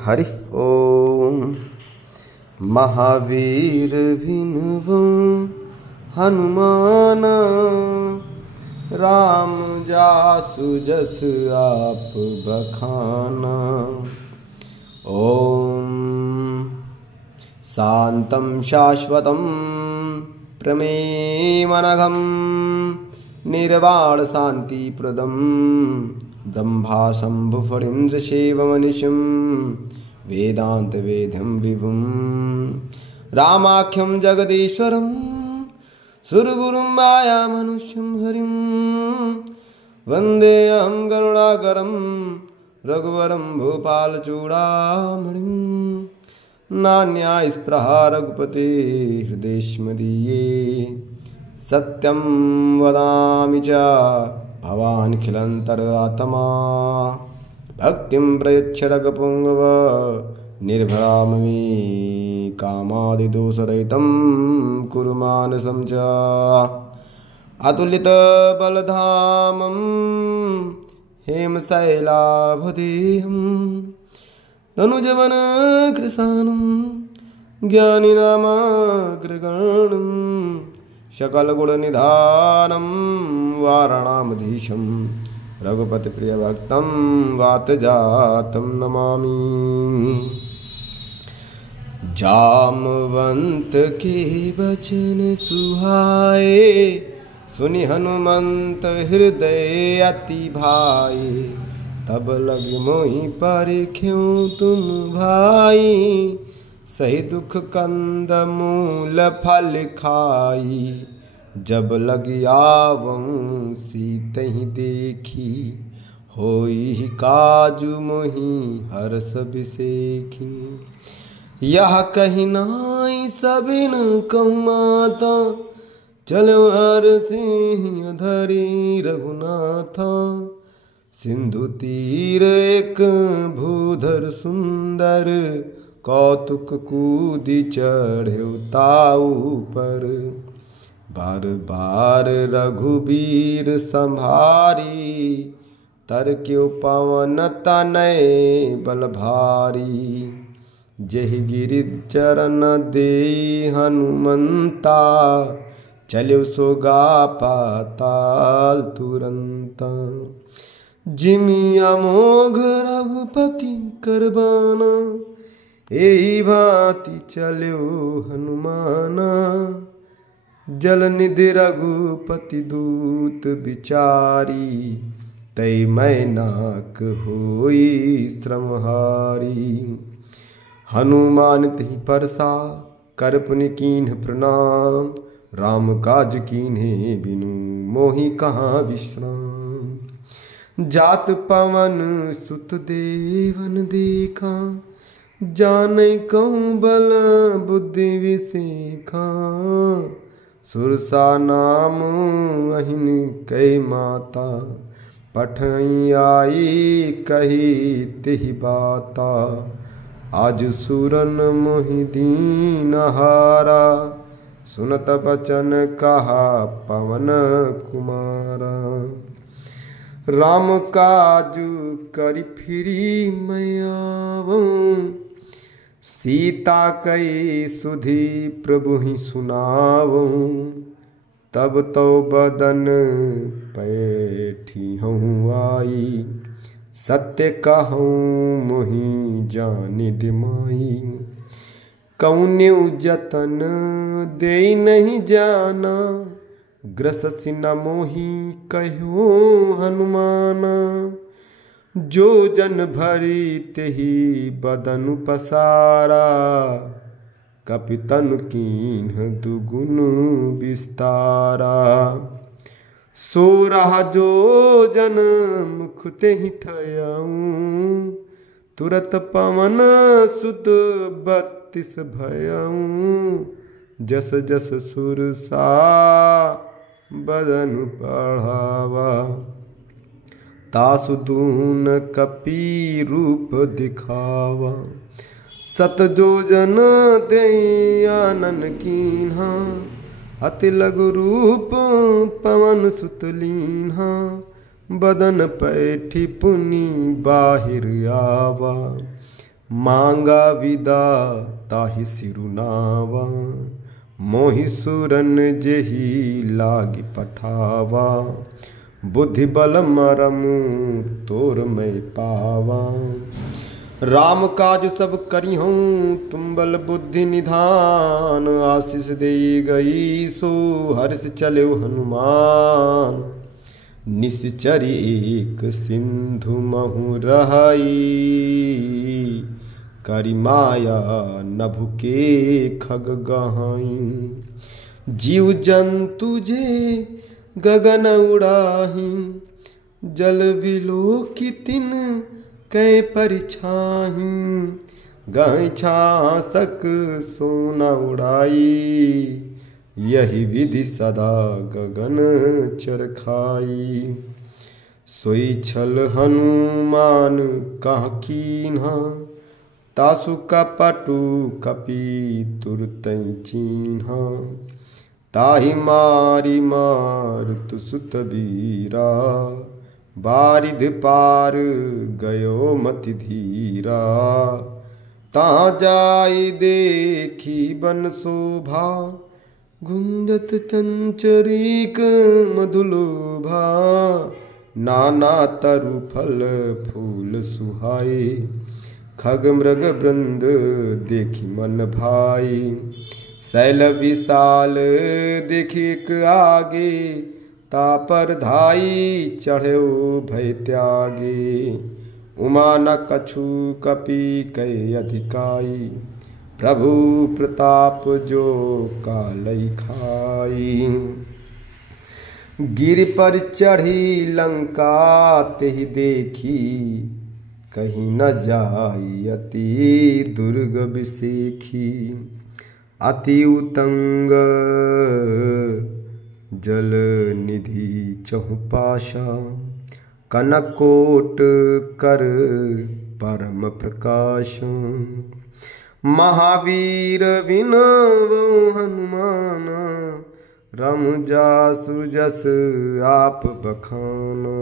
हरि ओम। महावीर विनवो हनुमान, राम जासु जस आप बखाना। ओम शांतं शाश्वतं प्रमेयमनघं, निर्वाण शांतिप्रदं ब्रह्मा शंभु फणीन्द्र सेवमनिशं, वेदांत वेद्यं विभुं रामाख्यं जगदीश्वरं, सुरगुरुं मायामनुष्यं हरिं। वन्देऽहं करुणाकरं रघुवरं भूपालचूडामणिं। नान्या स्पृहा रघुपते हृदयेष्मदीये, सत्यं वदामि च भवानखिलन्तरात्मा। भक्तिं प्रयच्छ रघुपुङ्गव, निर्भरामि कामादिदोषरहितं कुरु मानसं च। अतुलितबलधामं हेमशैलाभदेहं, तनुजवन कृशानं ज्ञानिनामाग्रगण्यं, सकलगुणनिधानं वाराणामधीशं, रघुपतिप्रियभक्तं वातजातं नमामि। जामवंत के वचन सुहाए, सुनि हनुमंत हृदय अति भाए। तब लगे मोहि परख्यों तुम भाई, सही दुख कंद मूल फल खाई। जब लगी आवऊं सीतहि देखी, होई काजू मोहि हर्ष बिसेखी। यह कही नाई सबिन कहूँ माता, चलो हरषि धरी रघुनाथा। सिंधु तीर एक भूधर सुंदर, कौतुक कूदि चढ़े ताऊ पर। बार बार रघुबीर संभारी, तरक्यो पवन तनय बल भारी। जहि गिरि चरण दे हनुमंता, चलो सोगा पाताल तुरंता। जिमि अमोघ रघुपति करबाना, एहि भांति चलो हनुमाना। जल निधि रघुपति दूत बिचारी, तै मैनाक होई श्रमहारी। हनुमान तिहि परसा कर पुनि कीन्ह प्रणाम, राम काज कीन्हे बिनु मोहि कहाँ विश्राम। जात पवन सुत देवन देखा, जानै कहूँ बल बुद्धि विसेखा। सुरसा नाम अहिन कै माता, पठई आई कही तिहि बाता। आज सुरन मोहि दीन हारा, सुनत बचन कहा पवन कुमारा। राम काजु करि फिरी मैं आवऊं, सीता कई सुधि प्रभु ही सुनावऊं। तब तो बदन पैठी हूँ आई, सत्य कहूँ मोहि जानि दिमाई। कौन्यु जतन दे नहीं जाना, ग्रससि न मोहि कहो हनुमाना। जो जन भरी तेहि बदनु पसारा, कपितनु कीन्ह दुगुन विस्तारा। सो रहा जो जन मुख तेहि ठयाऊं, तुरत पवन सुत 32 भयाऊं। जस जस सुरसा बदन बढ़ावा, तासु दून कपि रूप दिखावा। सत जोजन देई आनन कीन्हा, अति लघु रूप पवन सुत लीन्हा। बदन पैठी पुनि बाहिर आवा, मांगा विदा ताहि सिरुनावा, मोहि सुरन जेहि लागी पठावा, बुद्धि बल मरमु तोर मैं पावा। राम काज सब करिहूँ तुम बल बुद्धि निधान, आशीष दे गई सो हर्ष चले हनुमान। निश्चरी एक सिंधु महु रहाई, करि माया नभु के खग गहाई। जीव जंतु जे गगन उड़ाही, जल बिलो की तिन कै परिछाही। गाय छासक सोना उड़ाई, यही विधि सदा गगन चरखाई। सोई छल हनुमान कहा कीन्हा, तासु कपटु कपि तुरतै चीन्हा। ताहि मारी मारुत सुत वीरा, बारिध पार गयो मति धीरा। ता जाई देखी बन शोभा, गुंजत चंचरीक मधुलोभा। नाना तरु फल फूल सुहाए, खग मृग वृंद देखी मन भाई। शैल विशाल देखिक आगे, तापर धाई चढ़ो भय त्यागे। उमा न कछु कपि कै अधिकाई, प्रभु प्रताप जो कालई खाई। गिर पर चढ़ी लंका तेहि देखी, कहीं न जाई अति दुर्ग बिसेखी। अति उतंग जल निधि चहुपाशा, कनकोट कर परम प्रकाश। महावीर विनवो हनुमाना, रम जासु जस आप बखाना।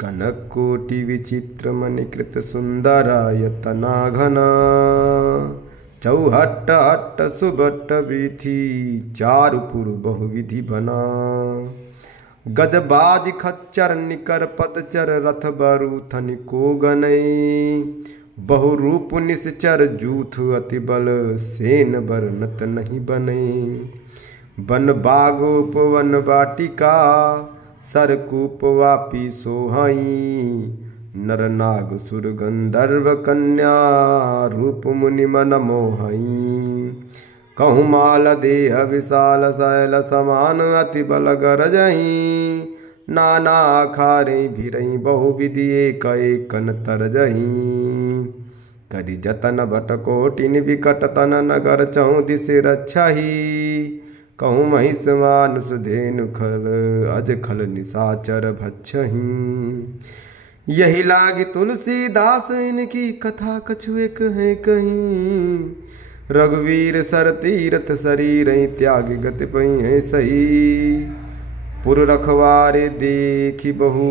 कनक कोटि विचित्र मणिकृत सुंदरायतना घना। चौहट्ट हट्ट सुबट्ट विधि, चारुपुर बहुविधि बना। गजबाज खच्चर निकर पतचर, रथ बरु थनिको गनई। बहुरूप निश्चर जूथ अति बल, सेन बरनत नहीं बने। बन बागोप वन वाटिका, सरकूप वापी सोहाई। नर नाग सुर गंधर्व कन्या, रूप मुनि मन मोहई। कहूँ माल देह विशाल शैल समान, अति बल गरजहीं। नाना खारे भिरई बहुविधि, एक एकन तरजहीं। करि जतन भट कोटिन विकट तन, नगर चहु दिस रक्षहि। कहूँ महिष मानुष धेनु खर, अज खल निशाचर भक्षहि। यही लागी तुलसीदास इनकी कथा, कछु एक है कहीं। रघुवीर सर तीरथ शरीर, त्याग गति पई है सही। पुर रखवारे देखी बहु,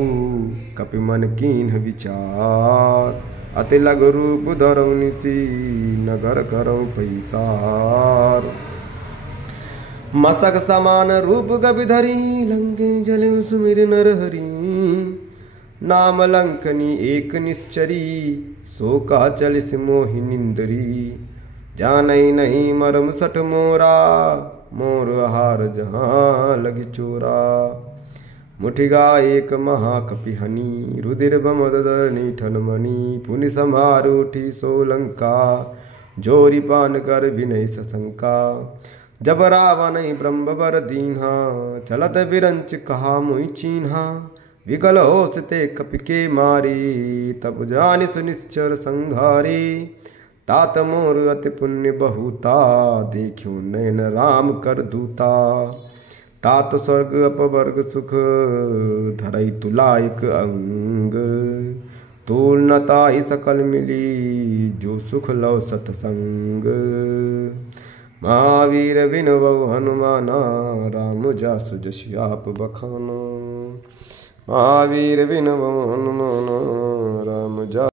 कपि मन कीन्ह विचार। अति लघु रूप धरऊ निसी, नगर करऊ पैसार। मसक समान रूप गवि धरी, लंके जले सुमिर नर हरि। नाम लंकनी एक निश्चरी, सो कहा चलिस मोहि निंदरी। जानई नहीं मरम सठ मोरा, मोर आहार जहाँ लगी चोरा। मुठिगा एक महाकपि हनी, रुधिर बमदनी ठनमणि। पुनि संहार उठी सो लंका, जोरी पान कर विनय सशंका। जब रावण ब्रह्म बर दीन्हा, चलत विरंच कहा मुहि चीन्हा। विकल होश ते कपि के मारी, तब जानि सुनिश्चर संघारी। तात मोर अति पुण्य बहुता, देखियो नयन राम कर दूता। तात स्वर्ग अपवर्ग सुख, धरई तुलायक अंग। तूल न ताहि सकल मिली, जो सुख लव सतसंग। महावीर विनवौ हनुमाना, राम जासु जसु आप बखाना। महावीर विनवौ हनुमाना, राम जासु